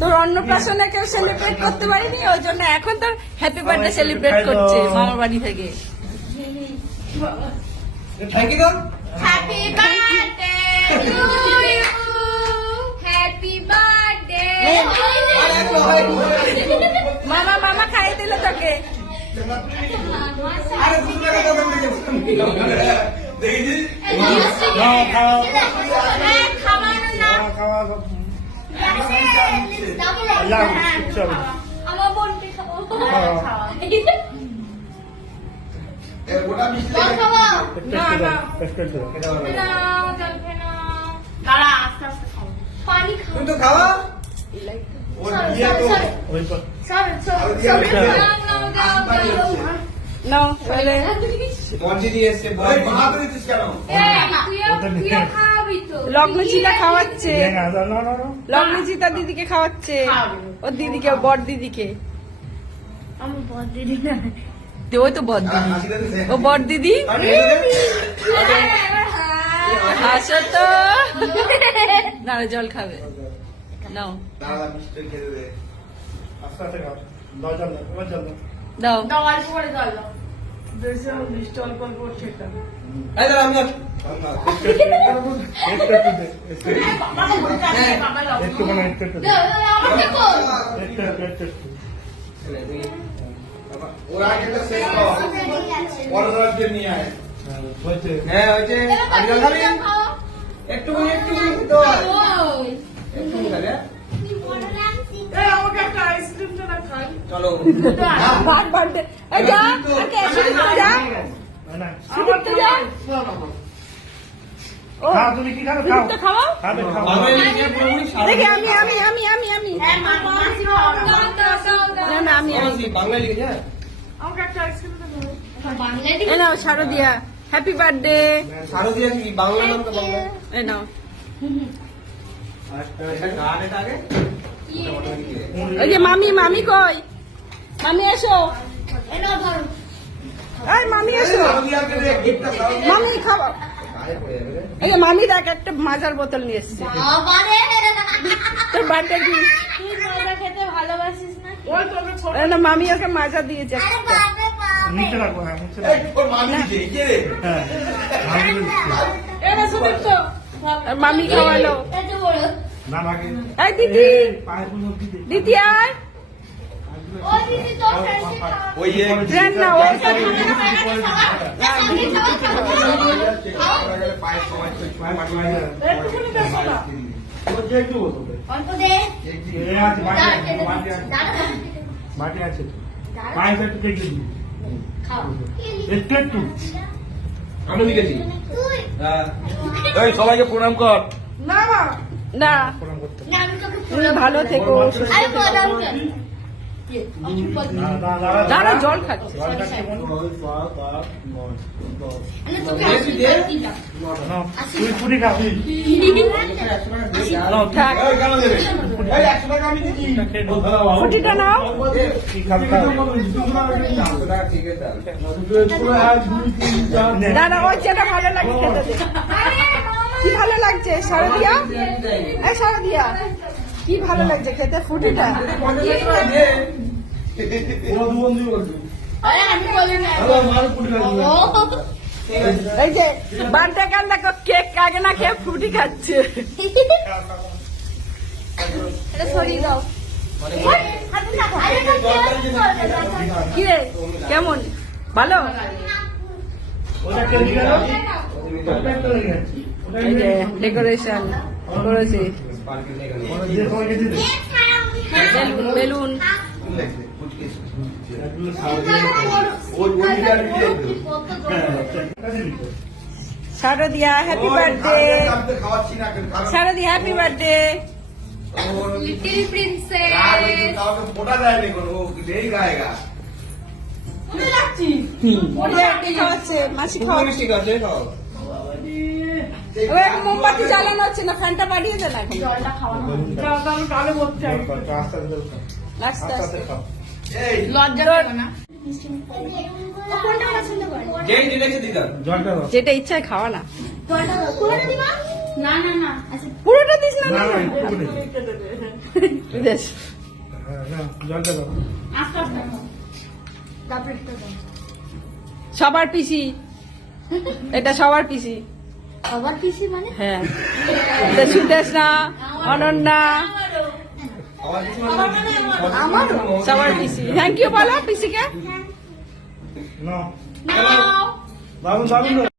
তোর অন্নপ্রাশনে কেউ সেলিব্রেট করতে পারিনি, ওই জন্য এখন তোর হ্যাপি বার্থডে সেলিব্রেট করছে মামার বাড়ি থেকে। Happy birthday to you, happy birthday. মামা মামা খাইয়ে দিল তোকে। আমার বোনকে পানি খাওয়া। লগ্নচিতা খাওয়াচ্ছে, লগ্নচিতা দিদিকে খাওয়াচ্ছে, ওর দিদিকে, বড় দিদিকে। আমার বড় দিদি না, ওই তো বড় দিদি, ও বড় দিদি। হাসো তো, নাড়া জল খাবে নাও, দাও দাও অল্প করে জল দাও। চলো তুমি কি খাও? খাওয়া দেখি আমি আমি আমি আমি আমি না আমি বাংলা লিখে নাও শারদিয়া, হ্যাপি বার্থডে। শারদিয়া কি বাংলা নামটা বাংলা? এই নাও, ওই যে মামি, মামি কই? মামি এসো, এই মামি এসো, মামি খাবো। এই যে মামি দেখ একটা মাজার বোতল নিয়ে এসছে। তোর বার্থডে কি? খেতে ভালোবাসিস না? না মামি ওকে মাজা দিয়েছে। মামি খাওয়ালো। এই দিদি, দিদি আয় না, মাটি আছে, পায়েস একটু দেখে দিই, একটু একটু আমি লিখেছি। সবাইকে প্রণাম কর। না না, তুমি ভালো থেকো। দাঁড়া, জল খাচ্ছে। তুই পুরি খাবি? ফুটিটা নাও। দাদা ওই যেটা ভালো লাগে খেতে দে। কি ভালো লাগছে শারদিয়া? এই শারদিয়া কি ভালো লাগছে খেতে ফুটিটা? এই যে বার্থডে কান্ডা কেক আগে না খেয়ে ফ্রুটি খাচ্ছে। সরিয়ে দাও। কি রে কেমন? ভালো? এই যে ডেকোরেশন করেছি, balloon. Shardiya happy birthday. Shardiya happy birthday. Little princess খাওয়াচ্ছে, মাসি খাওয়াচ্ছে। মোমবাতি জ্বালানো হচ্ছে না, ফ্যানটা বাড়িয়ে দেন এখন। জলটা খাওয়ানো আস্তে আস্তে লজ্জা পেও না। কোনটা পছন্দ করে? যেটা যেটা ইচ্ছায় খাওয়া না। জলটা দিবা না না না আচ্ছা পুরোটা দিস না না, না না, একটু করে। তুই দেশ। হ্যাঁ, না, জলটা দাও। আস্তে আস্তে তারপরে একটা দাও সবার পিসি, এটা সবার পিসি। আবার পিসি মানে হ্যাঁ, এটা সুদেশ না, অনন্যা, আমারও সবার পিসি। থ্যাংক ইউ বলো পিসিকে। নাও। নাও দারুন, দারুন।